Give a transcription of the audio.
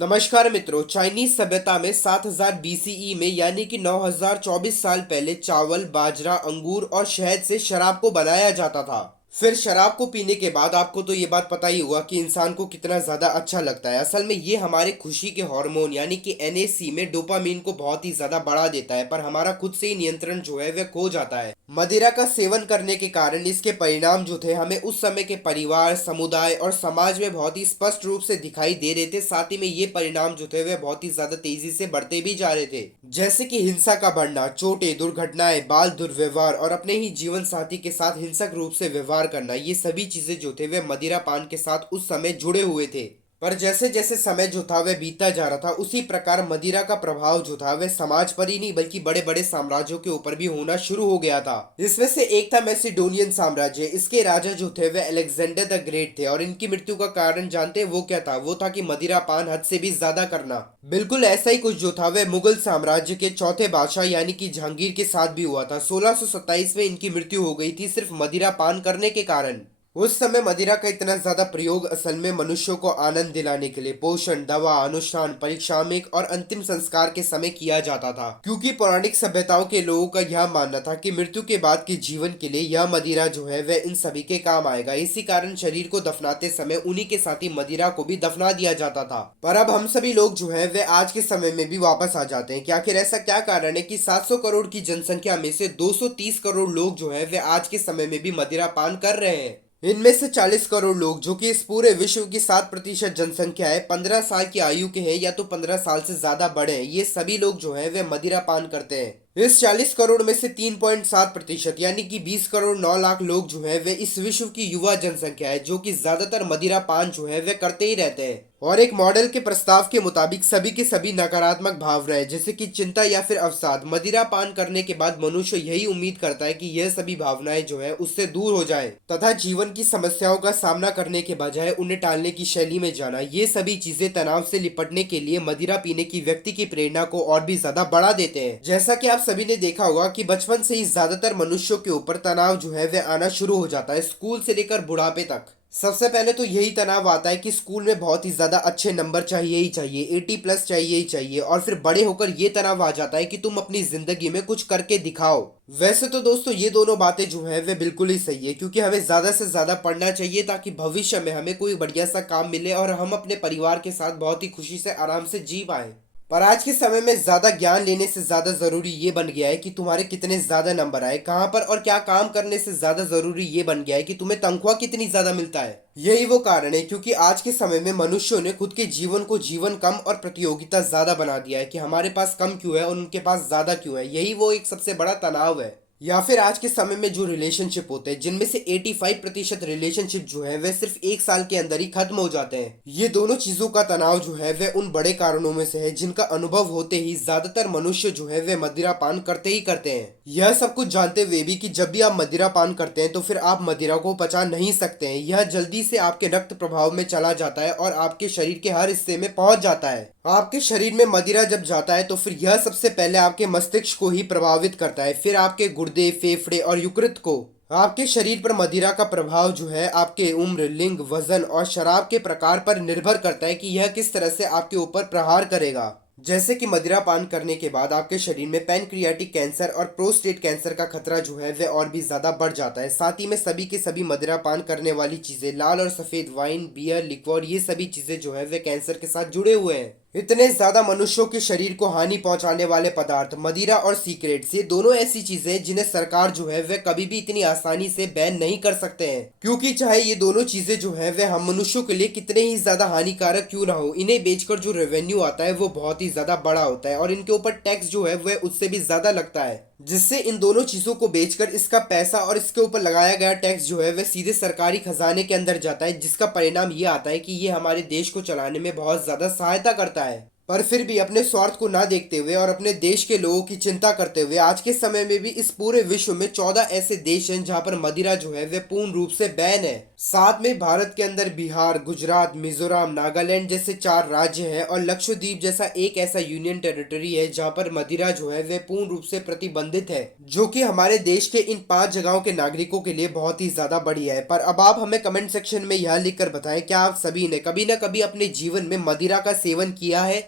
नमस्कार मित्रों। चाइनीज सभ्यता में 7000 बीसीई में यानी कि 9024 साल पहले चावल, बाजरा, अंगूर और शहद से शराब को बनाया जाता था। फिर शराब को पीने के बाद आपको तो ये बात पता ही होगा कि इंसान को कितना ज्यादा अच्छा लगता है। असल में ये हमारे खुशी के हार्मोन यानी कि एनएसी में डोपामीन को बहुत ही ज्यादा बढ़ा देता है, पर हमारा खुद से ही नियंत्रण जो है वह खो जाता है। मदिरा का सेवन करने के कारण इसके परिणाम जो थे हमें उस समय के परिवार, समुदाय और समाज में बहुत ही स्पष्ट रूप से दिखाई दे रहे थे। साथ ही में ये परिणाम जो थे वे बहुत ही ज्यादा तेजी से बढ़ते भी जा रहे थे, जैसे कि हिंसा का बढ़ना, चोटें, दुर्घटनाएं, बाल दुर्व्यवहार और अपने ही जीवन साथी के साथ हिंसक रूप से व्यवहार करना। ये सभी चीजें जो थे वे मदिरा पान के साथ उस समय जुड़े हुए थे। पर जैसे जैसे समय जो था वह बीतता जा रहा था, उसी प्रकार मदिरा का प्रभाव जो था वह समाज पर ही नहीं बल्कि बड़े बड़े साम्राज्यों के ऊपर भी होना शुरू हो गया था। इसमें से एक था मैसिडोनियन साम्राज्य। इसके राजा जो थे वह अलेक्जेंडर द ग्रेट थे और इनकी मृत्यु का कारण जानते हैं वो क्या था? वो था कि मदिरा पान हद से भी ज्यादा करना। बिल्कुल ऐसा ही कुछ जो था वह मुगल साम्राज्य के चौथे बादशाह यानी कि जहांगीर के साथ भी हुआ था। 1627 में इनकी मृत्यु हो गई थी सिर्फ मदिरा पान करने के कारण। उस समय मदिरा का इतना ज्यादा प्रयोग असल में मनुष्यों को आनंद दिलाने के लिए पोषण, दवा, अनुष्ठान, परीक्षामिक और अंतिम संस्कार के समय किया जाता था, क्योंकि पौराणिक सभ्यताओं के लोगों का यह मानना था कि मृत्यु के बाद के जीवन के लिए यह मदिरा जो है वह इन सभी के काम आएगा। इसी कारण शरीर को दफनाते समय उन्हीं के साथ ही मदिरा को भी दफना दिया जाता था। पर अब हम सभी लोग जो है वह आज के समय में भी वापस आ जाते हैं। क्या आखिर ऐसा क्या कारण है कि 700 करोड़ की जनसंख्या में से 230 करोड़ लोग जो है वह आज के समय में भी मदिरा पान कर रहे हैं? इनमें से 40 करोड़ लोग, जो कि इस पूरे विश्व की 7% जनसंख्या है, 15 साल की आयु के हैं या तो 15 साल से ज्यादा बड़े हैं। ये सभी लोग जो है वे मदिरा पान करते हैं। इस 40 करोड़ में से 3.7% यानी कि 20 करोड़ 9 लाख लोग जो है वे इस विश्व की युवा जनसंख्या है, जो कि ज्यादातर मदिरा पान जो है वे करते ही रहते हैं। और एक मॉडल के प्रस्ताव के मुताबिक सभी के सभी नकारात्मक भावनाएं जैसे कि चिंता या फिर अवसाद, मदिरा पान करने के बाद मनुष्य यही उम्मीद करता है कि यह सभी भावनाएं जो है उससे दूर हो जाएं तथा जीवन की समस्याओं का सामना करने के बजाय उन्हें टालने की शैली में जाना। ये सभी चीजें तनाव से निपटने के लिए मदिरा पीने की व्यक्ति की प्रेरणा को और भी ज्यादा बढ़ा देते हैं। जैसा कि आप सभी ने देखा होगा कि बचपन से ही ज्यादातर मनुष्यों के ऊपर तनाव जो है वह आना शुरू हो जाता है, स्कूल से लेकर बुढ़ापे तक। सबसे पहले तो यही तनाव आता है कि स्कूल में बहुत ही ज्यादा अच्छे नंबर चाहिए ही चाहिए, 80+ चाहिए ही चाहिए। और फिर बड़े होकर ये तनाव आ जाता है कि तुम अपनी जिंदगी में कुछ करके दिखाओ। वैसे तो दोस्तों ये दोनों बातें जो है वे बिल्कुल ही सही है, क्योंकि हमें ज्यादा से ज्यादा पढ़ना चाहिए ताकि भविष्य में हमें कोई बढ़िया सा काम मिले और हम अपने परिवार के साथ बहुत ही खुशी से आराम से जी पाए। पर आज के समय में ज्यादा ज्ञान लेने से ज्यादा जरूरी ये बन गया है कि तुम्हारे कितने ज्यादा नंबर आए, कहाँ पर और क्या काम करने से ज्यादा जरूरी ये बन गया है कि तुम्हें तनख्वाह कितनी ज्यादा मिलता है। यही वो कारण है क्योंकि आज के समय में मनुष्यों ने खुद के जीवन को जीवन कम और प्रतियोगिता ज्यादा बना दिया है कि हमारे पास कम क्यों है और उनके पास ज्यादा क्यों है। यही वो एक सबसे बड़ा तनाव है। या फिर आज के समय में जो रिलेशनशिप होते हैं जिनमें से 85% रिलेशनशिप जो है वह सिर्फ एक साल के अंदर ही खत्म हो जाते हैं। ये दोनों चीजों का तनाव जो है वह उन बड़े कारणों में से है जिनका अनुभव होते ही ज्यादातर मनुष्य जो है वे मदिरा पान करते ही करते हैं। यह सब कुछ जानते हुए भी कि जब भी आप मदिरा पान करते हैं तो फिर आप मदिरा को पचा नहीं सकते हैं। यह जल्दी से आपके रक्त प्रभाव में चला जाता है और आपके शरीर के हर हिस्से में पहुंच जाता है। आपके शरीर में मदिरा जब जाता है तो फिर यह सबसे पहले आपके मस्तिष्क को ही प्रभावित करता है, फिर आपके गुर्दे, फेफड़े और यकृत को। आपके शरीर पर मदिरा का प्रभाव जो है आपके उम्र, लिंग, वजन और शराब के प्रकार पर निर्भर करता है कि यह किस तरह से आपके ऊपर प्रहार करेगा। जैसे कि मदिरा पान करने के बाद आपके शरीर में पैनक्रियाटिक कैंसर और प्रोस्टेट कैंसर का खतरा जो है वह और भी ज्यादा बढ़ जाता है। साथ ही में सभी के सभी मदिरा पान करने वाली चीजें, लाल और सफेद वाइन, बियर, लिक्वर, ये सभी चीजें जो है वे कैंसर के साथ जुड़े हुए हैं। इतने ज्यादा मनुष्यों के शरीर को हानि पहुंचाने वाले पदार्थ मदिरा और सिगरेट्स, ये दोनों ऐसी चीजें जिन्हें सरकार जो है वह कभी भी इतनी आसानी से बैन नहीं कर सकते हैं, क्योंकि चाहे ये दोनों चीजें जो है वह हम मनुष्यों के लिए कितने ही ज्यादा हानिकारक क्यों ना हो, इन्हें बेचकर जो रेवेन्यू आता है वो बहुत ही ज्यादा बड़ा होता है और इनके ऊपर टैक्स जो है वह उससे भी ज्यादा लगता है, जिससे इन दोनों चीजों को बेचकर इसका पैसा और इसके ऊपर लगाया गया टैक्स जो है वह सीधे सरकारी खजाने के अंदर जाता है, जिसका परिणाम ये आता है कि ये हमारे देश को चलाने में बहुत ज्यादा सहायता करता है। पर फिर भी अपने स्वार्थ को ना देखते हुए और अपने देश के लोगों की चिंता करते हुए आज के समय में भी इस पूरे विश्व में 14 ऐसे देश हैं जहां पर मदिरा जो है वह पूर्ण रूप से बैन है। साथ में भारत के अंदर बिहार, गुजरात, मिजोरम, नागालैंड जैसे 4 राज्य हैं और लक्षद्वीप जैसा एक ऐसा यूनियन टेरिटरी है जहां पर मदिरा जो है वह पूर्ण रूप से प्रतिबंधित है, जो कि हमारे देश के इन 5 जगहों के नागरिकों के लिए बहुत ही ज्यादा बढ़िया है। पर अब आप हमें कमेंट सेक्शन में यह लिखकर बताएं, क्या आप सभी ने कभी ना कभी अपने जीवन में मदिरा का सेवन किया है?